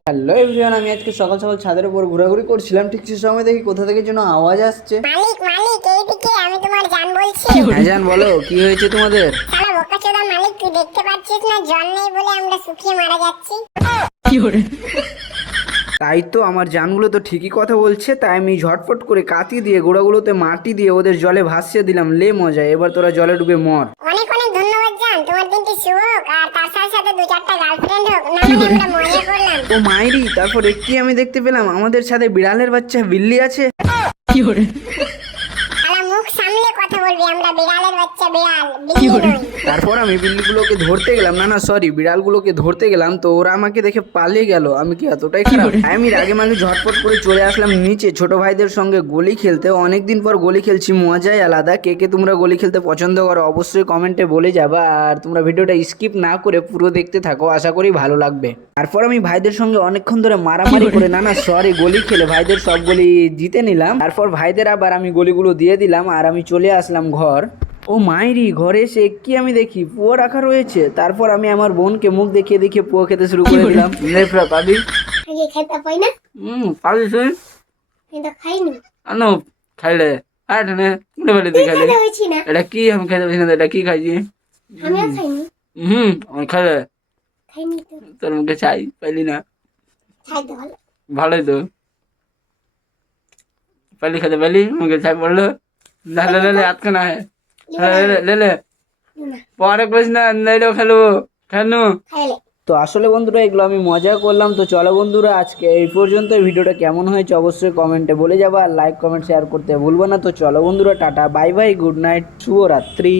Hello everyone আমি আজকে সকাল সকাল ছাদের উপর ঘোরাঘুরি করছিলাম ঠিক সে সময় দেখি কোথা থেকে যেন আওয়াজ আসছে। মালিক মালিক এইদিকে আমি তোমার জান বলছি। হ্যাঁ জান বলো কি হয়েছে তোমাদের? সালা বোকা চোদা মালিক তুই দেখতে পাচ্ছিস না জল নেই বলে আমরা শুকিয়ে মারা যাচ্ছি। তাই তো আমার জানগুলো তো ঠিকই কথা বলছে তাই আমি ঝটফট করে কাতি দিয়ে গোড়াগুলোতে মাটি দিয়ে ওদের জলে ভাসিয়ে দিলাম লে মজা এবার তোরা জলে ডুবে মর। অনেক অনেক তোমার দিনটি শুভ হোক আর তার সাথে সাথে দু চারটা গার্লফ্রেন্ড হোক। না হলে আমরা মজা করলাম। ও মাইরি তারপর একটি আমি দেখতে পেলাম? আমাদের সাথে বিড়ালের বাচ্চা বিল্লি আছে। কি কথা বলবি আমরা বিড়ালের বাচ্চা বিড়াল বিড়াল তারপর আমি বিল্লিগুলোকে ধরতে গেলাম না না সরি বিড়ালগুলোকে ধরতে গেলাম তো ওরা আমাকে দেখে পালিয়ে গেল। আমি কি এতটাই খারাপ? আমি রাগে মাগে ঝটপট করে চলে আসলাম নিচে ছোট ভাইদের সঙ্গে গলি খেলতে। অনেকদিন পর গলি খেলছি মজাই আলাদা। কে কে তোমরা গলি খেলতে পছন্দ করো অবশ্যই কমেন্টে বলে যাবা। আর তোমরা ভিডিওটা স্কিপ না করে পুরো দেখতে থাকো আশা করি ভালো লাগবে। তারপর আমি ভাইদের সঙ্গে অনেকক্ষণ ধরে মারামারি করে না না সরি গলি খেলে ভাইদের সব গলি জিতে নিলাম। তারপর ভাইদের আবার আমি গলিগুলো দিয়ে দিলাম আর আমি চলে আসলাম ঘর। ও মাইরি ঘরে এসে কি আমি দেখি? পুয়ো রাখা রয়েছে। তারপর আমি আমার বোনকে মুখ দেখিয়ে দেখিয়ে পুয়ো খেতে শুরু করে দিলাম। লেফরা পাবি? আগে খাইতে পাই না? হুম পাবি তুই? কিন্তু খাইনি। আনো খাইলে। আট নে মুড়ে ফেলে দিয়ে খাইলে? এটা কি আমি খাইতে পারছি না এটা কি খাইছি? আমিও খাইনি। হুম আমি খাইলে। খাইনি তো। তোর মুখে চাই পাইলি না। খাইতে ভালো। ভালোই তো। পাইলি খেতে পাইলি? মুখে চাই পড়ল? না লে লে লে আজকে না হয় লে লে, না পরে করিস না নাইলেও খেলব। কেন খাইলে তো আসলে বন্ধুরা এগুলো আমি মজা করলাম। তো চলো বন্ধুরা আজকে এই পর্যন্ত ভিডিওটা কেমন হয়েছে অবশ্যই কমেন্টে বলে যাবা। আর লাইক কমেন্ট শেয়ার করতে ভুলবো না। তো চলো বন্ধুরা tata. Bye bye good night শুভরাত্রি।